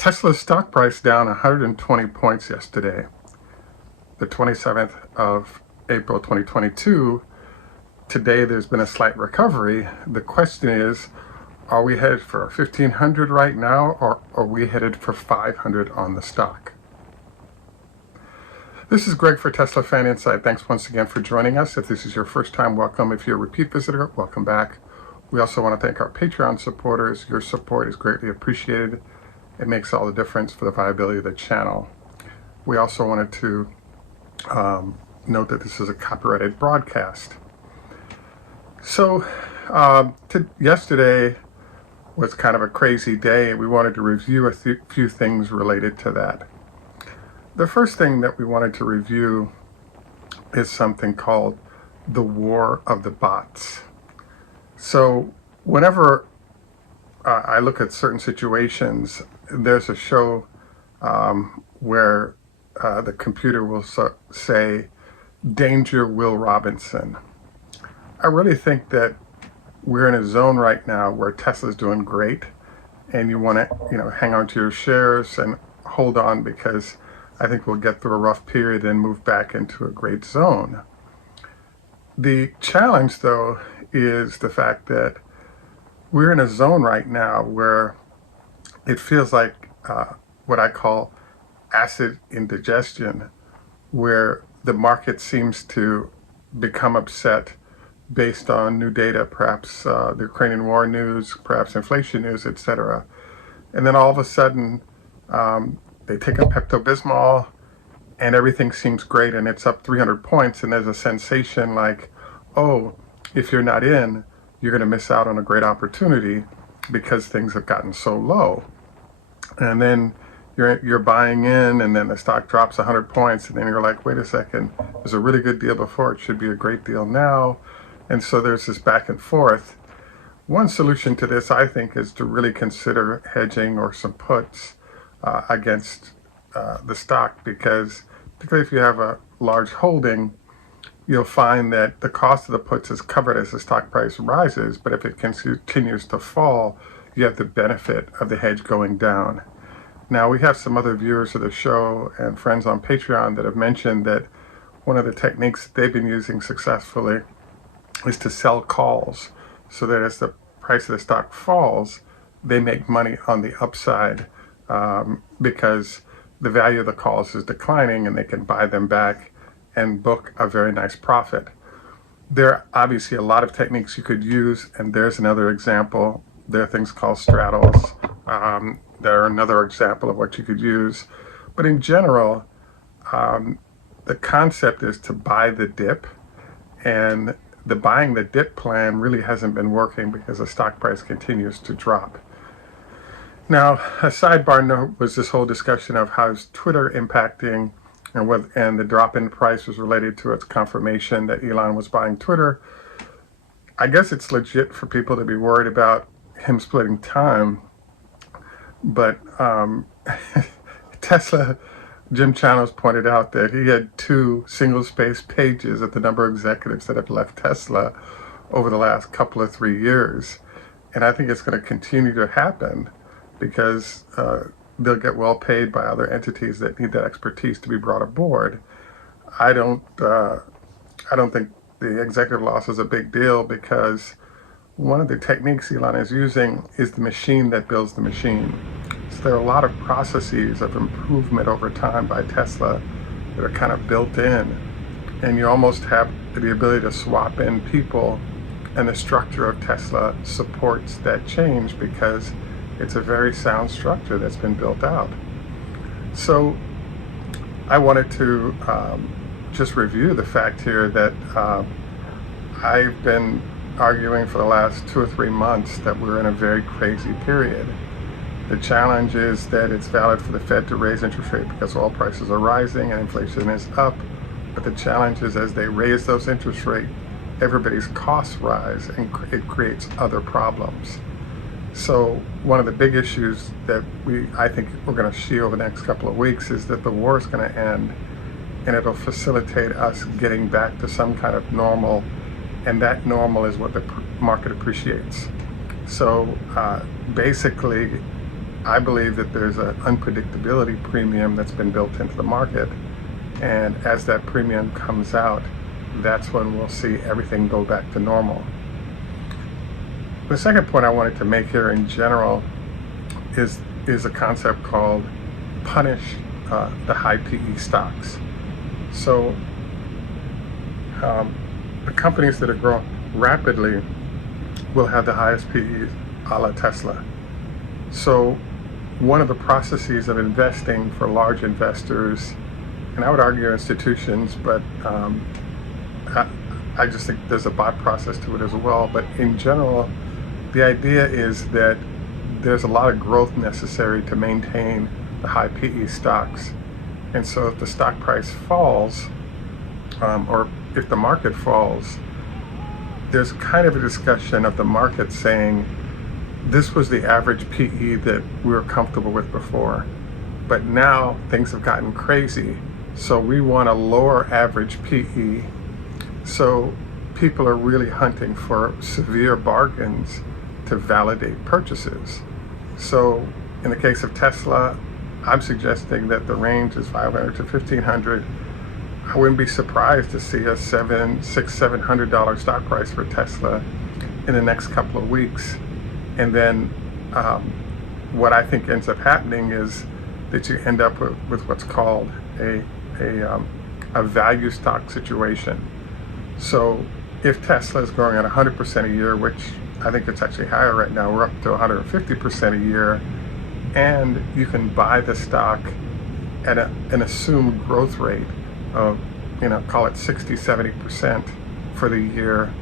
Tesla's stock price down 120 points yesterday, the 27th of April 2022. Today there's been a slight recovery. The question is, are we headed for 1,500 right now, or are we headed for 500 on the stock? This is Greg for Teslafaninsight. Thanks once again for joining us. If this is your first time, welcome. If you're a repeat visitor, welcome back. We also want to thank our Patreon supporters. Your support is greatly appreciated. It makes all the difference for the viability of the channel. We also wanted to note that this is a copyrighted broadcast. So yesterday was kind of a crazy day. We wanted to review a few things related to that. The first thing that we wanted to review is something called the war of the bots. So whenever I look at certain situations, there's a show where the computer will say, "Danger, Will Robinson." I really think that we're in a zone right now where Tesla's doing great, and you want to, hang on to your shares and hold on, because I think we'll get through a rough period and move back into a great zone. The challenge, though, is the fact that we're in a zone right now where it feels like what I call acid indigestion, where the market seems to become upset based on new data, perhaps the Ukrainian war news, perhaps inflation news, etc. And then all of a sudden, they take a Pepto-Bismol and everything seems great and it's up 300 points, and there's a sensation like, oh, if you're not in, you're going to miss out on a great opportunity because things have gotten so low. And then you're buying in, and then the stock drops 100 points, and then you're like, wait a second, it was a really good deal before, it should be a great deal now. And so there's this back and forth. One solution to this, I think, is to really consider hedging or some puts against the stock, because particularly if you have a large holding, you'll find that the cost of the puts is covered as the stock price rises, but if it continues to fall, you have the benefit of the hedge going down. Now, we have some other viewers of the show and friends on Patreon that have mentioned that one of the techniques they've been using successfully is to sell calls, so that as the price of the stock falls, they make money on the upside because the value of the calls is declining, and they can buy them back and book a very nice profit. There are obviously a lot of techniques you could use, and there's another example. There are things called straddles. They're another example of what you could use. But in general, the concept is to buy the dip, and the buying the dip plan really hasn't been working because the stock price continues to drop. Now, a sidebar note was this whole discussion of how's Twitter impacting, and the drop in price was related to its confirmation that Elon was buying Twitter. I guess it's legit for people to be worried about him splitting time, but Tesla, Jim Chanos pointed out that he had 2 single-space pages of the number of executives that have left Tesla over the last couple of 3 years. And I think it's going to continue to happen because they'll get well paid by other entities that need that expertise to be brought aboard. I don't think the executive loss is a big deal, because one of the techniques Elon is using is the machine that builds the machine. So there are a lot of processes of improvement over time by Tesla that are kind of built in, and you almost have the ability to swap in people, and the structure of Tesla supports that change because it's a very sound structure that's been built out. So I wanted to just review the fact here that I've been arguing for the last 2 or 3 months that we're in a very crazy period. The challenge is that it's valid for the Fed to raise interest rates because oil prices are rising and inflation is up. But the challenge is, as they raise those interest rates, everybody's costs rise, and it creates other problems. So one of the big issues that I think we're going to see over the next couple of weeks is that the war is going to end, and it'll facilitate us getting back to some kind of normal, and that normal is what the market appreciates. So basically, I believe that there's an unpredictability premium that's been built into the market. And as that premium comes out, that's when we'll see everything go back to normal. The second point I wanted to make here in general is a concept called punish the high PE stocks. So the companies that are growing rapidly will have the highest PEs, a la Tesla. So one of the processes of investing for large investors, and I would argue institutions, but I just think there's a bot process to it as well. But in general, the idea is that there's a lot of growth necessary to maintain the high PE stocks. And so if the stock price falls, or if the market falls, there's kind of a discussion of the market saying, this was the average PE that we were comfortable with before, but now things have gotten crazy, so we want a lower average PE. So people are really hunting for severe bargains to validate purchases. So in the case of Tesla, I'm suggesting that the range is 500 to 1500. I wouldn't be surprised to see a $700 stock price for Tesla in the next couple of weeks. And then what I think ends up happening is that you end up with what's called a value stock situation. So if Tesla is growing at 100% a year, which I think it's actually higher right now, we're up to 150% a year, and you can buy the stock at an assumed growth rate of, call it 60, 70% for the year,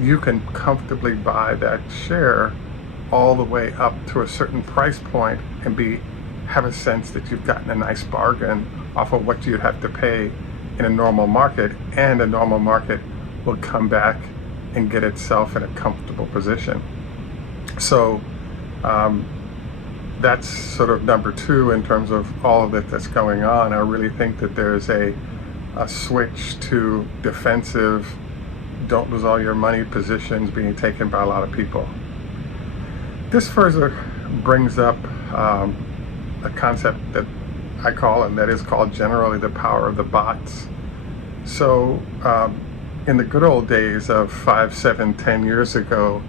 you can comfortably buy that share all the way up to a certain price point and have a sense that you've gotten a nice bargain off of what you'd have to pay in a normal market, and a normal market will come back and get itself in a comfortable position. So that's sort of number two in terms of all of it that's going on. I really think that there's a switch to defensive, don't lose all your money positions being taken by a lot of people. This further brings up a concept that I call, and that is called generally the power of the bots. So in the good old days of 5, 7, 10 years ago,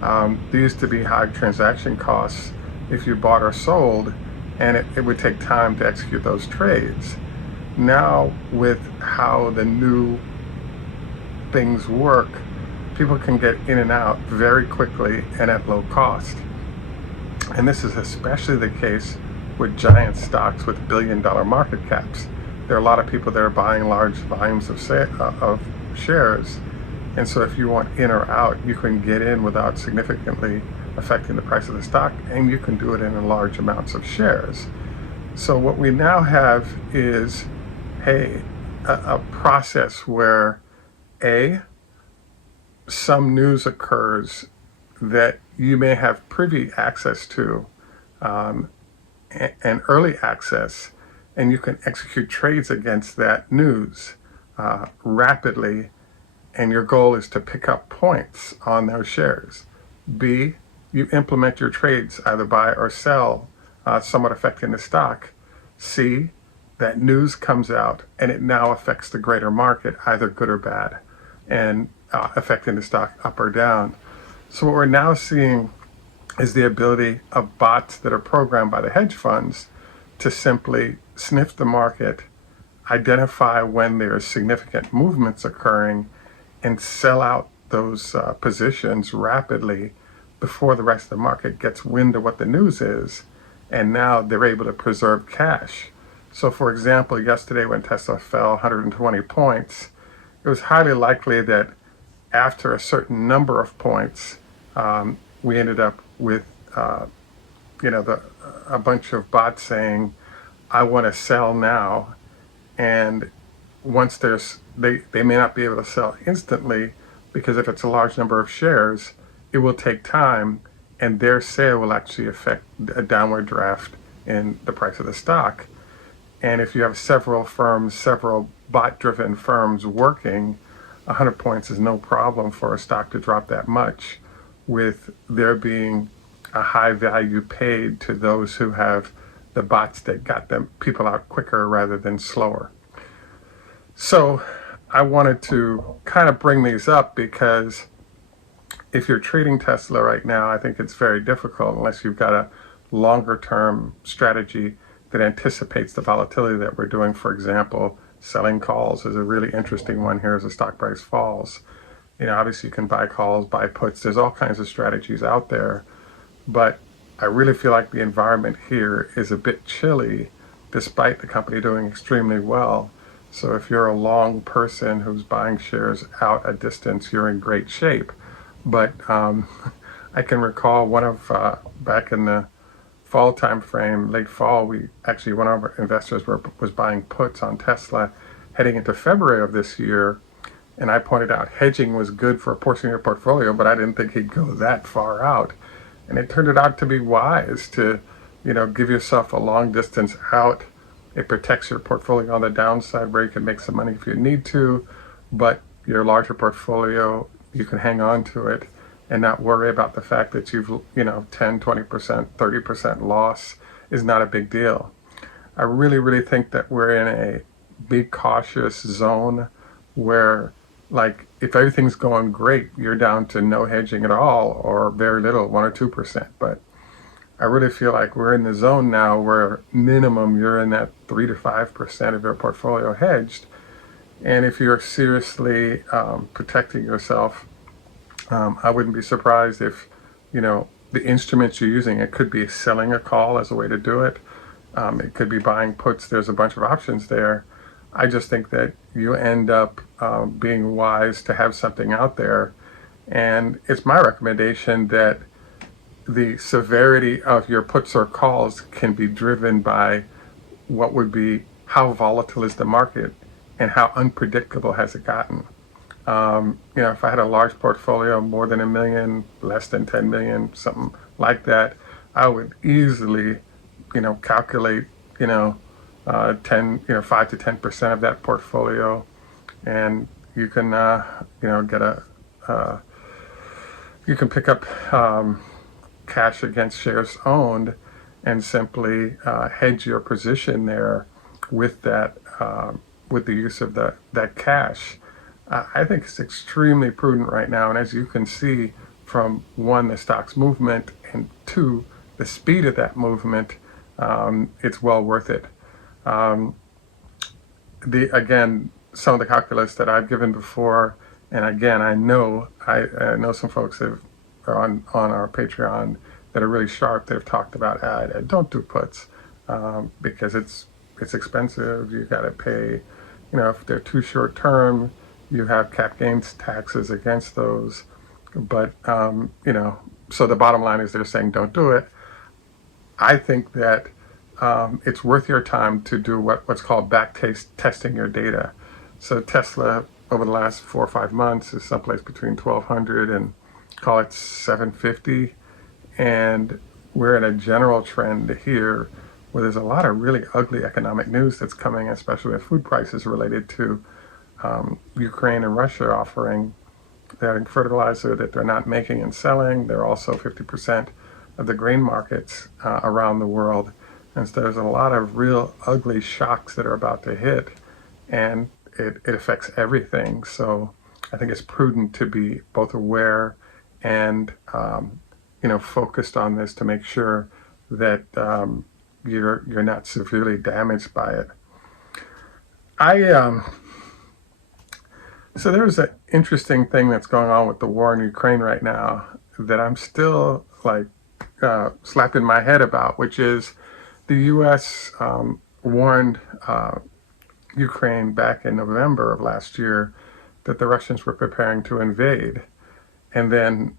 there used to be high transaction costs if you bought or sold, and it would take time to execute those trades. Now, with how the new things work, people can get in and out very quickly and at low cost. And this is especially the case with giant stocks with billion-dollar market caps. There are a lot of people that are buying large volumes of shares, and so if you want in or out, you can get in without significantly affecting the price of the stock, and you can do it in large amounts of shares. So what we now have is a process where some news occurs that you may have privy access to, and early access, and you can execute trades against that news rapidly, and your goal is to pick up points on those shares. B, you implement your trades, either buy or sell, somewhat affecting the stock. C, that news comes out and it now affects the greater market, either good or bad, and affecting the stock up or down. So what we're now seeing is the ability of bots that are programmed by the hedge funds to simply sniff the market, identify when there's significant movements occurring, and sell out those positions rapidly before the rest of the market gets wind of what the news is, and now they're able to preserve cash. So for example, yesterday when Tesla fell 120 points, it was highly likely that after a certain number of points, we ended up with a bunch of bots saying, I want to sell now. And once they may not be able to sell instantly, because if it's a large number of shares, it will take time, and their sale will actually affect a downward draft in the price of the stock. And if you have several bot-driven firms working, 100 points is no problem for a stock to drop that much, with there being a high value paid to those who have the bots that got them people out quicker rather than slower. So I wanted to kind of bring these up because if you're trading Tesla right now, I think it's very difficult unless you've got a longer term strategy that anticipates the volatility that we're doing. For example, selling calls is a really interesting one here as the stock price falls. Obviously you can buy calls, buy puts. There's all kinds of strategies out there, but I really feel like the environment here is a bit chilly despite the company doing extremely well. So if you're a long person who's buying shares out a distance, you're in great shape. But I can recall back in the fall time frame, late fall, one of our investors was buying puts on Tesla heading into February of this year. And I pointed out hedging was good for a portion of your portfolio, but I didn't think he'd go that far out. And it turned out to be wise to, give yourself a long distance out. It protects your portfolio on the downside where you can make some money if you need to, but your larger portfolio, you can hang on to it and not worry about the fact that you've, 10, 20%, 30% loss is not a big deal. I really, really think that we're in a be cautious zone where, like, if everything's going great, you're down to no hedging at all or very little, 1 or 2%. But I really feel like we're in the zone now where minimum you're in that 3 to 5% of your portfolio hedged. And if you're seriously protecting yourself, I wouldn't be surprised if, the instruments you're using, it could be selling a call as a way to do it. It could be buying puts. There's a bunch of options there. I just think that you end up being wise to have something out there. And it's my recommendation that the severity of your puts or calls can be driven by what would be how volatile is the market and how unpredictable has it gotten. If I had a large portfolio, more than 1 million, less than 10 million, something like that, I would easily, calculate, 5 to 10% of that portfolio, and you can, you can pick up cash against shares owned and simply hedge your position there with that, with the use of that cash. I think it's extremely prudent right now, and as you can see from one, the stock's movement, and two, the speed of that movement, it's well worth it. Again, some of the calculus that I've given before, and again, I know some folks that are on our Patreon that are really sharp. They've talked about don't do puts because it's expensive. You got to pay, if they're too short term, you have cap gains taxes against those. But so the bottom line is they're saying don't do it. I think that it's worth your time to do what's called back testing your data. So Tesla over the last 4 or 5 months is someplace between 1,200 and call it 750, and we're in a general trend here where there's a lot of really ugly economic news that's coming, especially with food prices related to Ukraine and Russia offering that fertilizer that they're not making and selling. They're also 50% of the grain markets around the world. And so there's a lot of real ugly shocks that are about to hit, and it affects everything. So I think it's prudent to be both aware and focused on this to make sure that you're not severely damaged by it. So there's an interesting thing that's going on with the war in Ukraine right now that I'm still slapping my head about, which is the U.S. Warned Ukraine back in November of last year that the Russians were preparing to invade. And then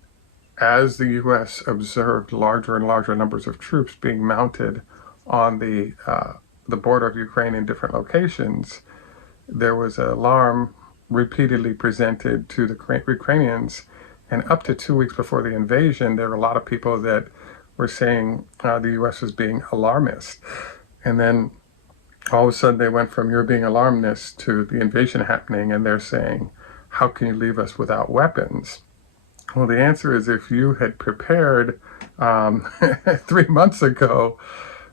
as the U.S. observed larger and larger numbers of troops being mounted on the border of Ukraine in different locations, there was an alarm repeatedly presented to the Ukrainians. And up to 2 weeks before the invasion, there were a lot of people that were saying the U.S. was being alarmist. And then all of a sudden they went from you're being alarmist to the invasion happening, and they're saying, how can you leave us without weapons? Well, the answer is if you had prepared 3 months ago,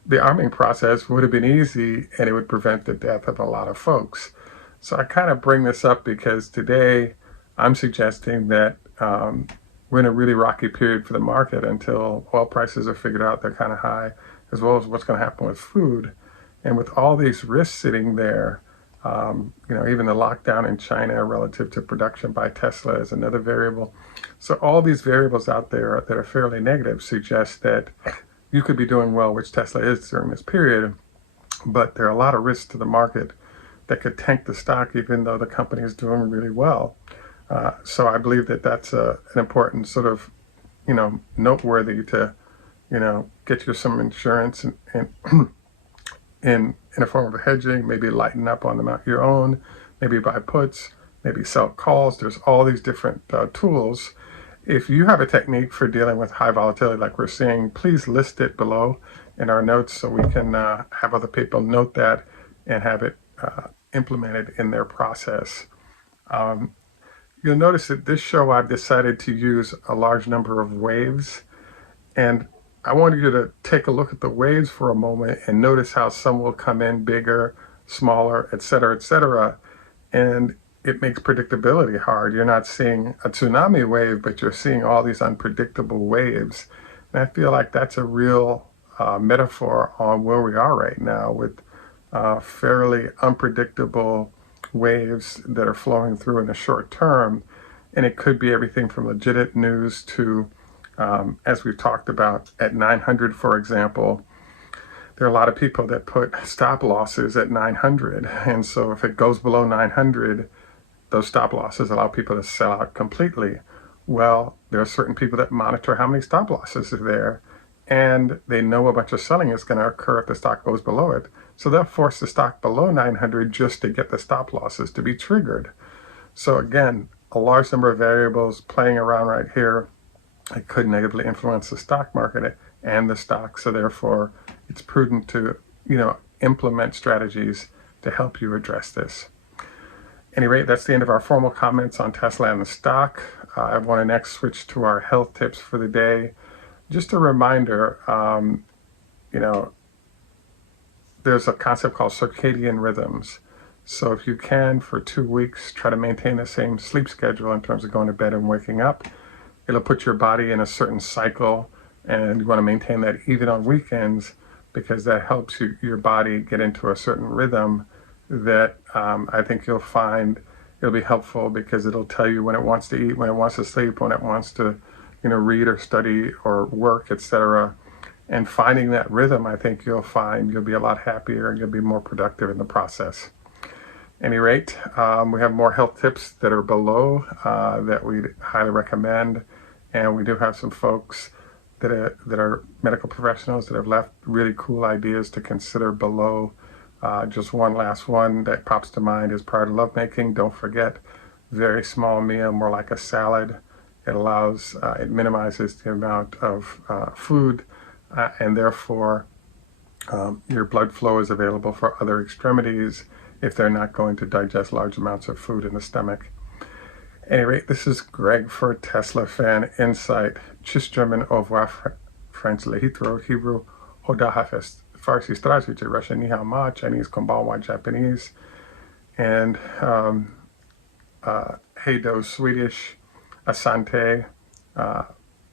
the arming process would have been easy and it would prevent the death of a lot of folks. So I kind of bring this up because today I'm suggesting that we're in a really rocky period for the market until oil prices are figured out they're kind of high, as well as what's going to happen with food. And with all these risks sitting there, even the lockdown in China relative to production by Tesla is another variable. So all these variables out there that are fairly negative suggest that you could be doing well, which Tesla is during this period, but there are a lot of risks to the market that could tank the stock even though the company is doing really well. So I believe that that's an important sort of, noteworthy to, get you some insurance and in a form of hedging, maybe lighten up on them out your own, maybe buy puts, maybe sell calls. There's all these different tools. If you have a technique for dealing with high volatility like we're seeing, please list it below in our notes so we can have other people note that and have it implemented in their process. You'll notice that this show I've decided to use a large number of waves, and I wanted you to take a look at the waves for a moment and notice how some will come in bigger, smaller, et cetera, and it makes predictability hard. You're not seeing a tsunami wave, but you're seeing all these unpredictable waves. And I feel like that's a real metaphor on where we are right now with fairly unpredictable waves that are flowing through in the short term. And it could be everything from legitimate news to, as we've talked about, at 900, for example, there are a lot of people that put stop losses at 900. And so if it goes below 900, those stop losses allow people to sell out completely. Well, there are certain people that monitor how many stop losses are there, and they know a bunch of selling is going to occur if the stock goes below it. So they'll force the stock below 900 just to get the stop losses to be triggered. So again, a large number of variables playing around right here. It could negatively influence the stock market and the stock. So therefore, it's prudent to, implement strategies to help you address this. At any rate, that's the end of our formal comments on Tesla and the stock. I want to next switch to our health tips for the day. Just a reminder, there's a concept called circadian rhythms. So if you can, for 2 weeks, try to maintain the same sleep schedule in terms of going to bed and waking up. It'll put your body in a certain cycle, and you want to maintain that even on weekends because that helps your body get into a certain rhythm that I think you'll find it'll be helpful because it'll tell you when it wants to eat, when it wants to sleep, when it wants to, read or study or work, etc. And finding that rhythm, I think you'll find you'll be a lot happier and you'll be more productive in the process. At any rate, we have more health tips that are below that we highly recommend. And we do have some folks that are medical professionals that have left really cool ideas to consider below. Just one last one that pops to mind is prior to lovemaking. Don't forget, very small meal, more like a salad. It minimizes the amount of food, and therefore your blood flow is available for other extremities if they're not going to digest large amounts of food in the stomach. Anyway, this is Greg for Teslafaninsight. Tschüss German, au revoir French, Lehitro, Hebrew, Hodahafest, Farsi, Strasice, Russian, Ni Hao Ma, Chinese, Konbanwa, Japanese, and Heido, Swedish, Asante,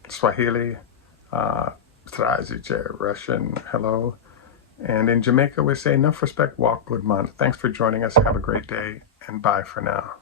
Swahili, Strasice, Russian, hello. And in Jamaica, we say, enough respect, walk, good man. Thanks for joining us. Have a great day, and bye for now.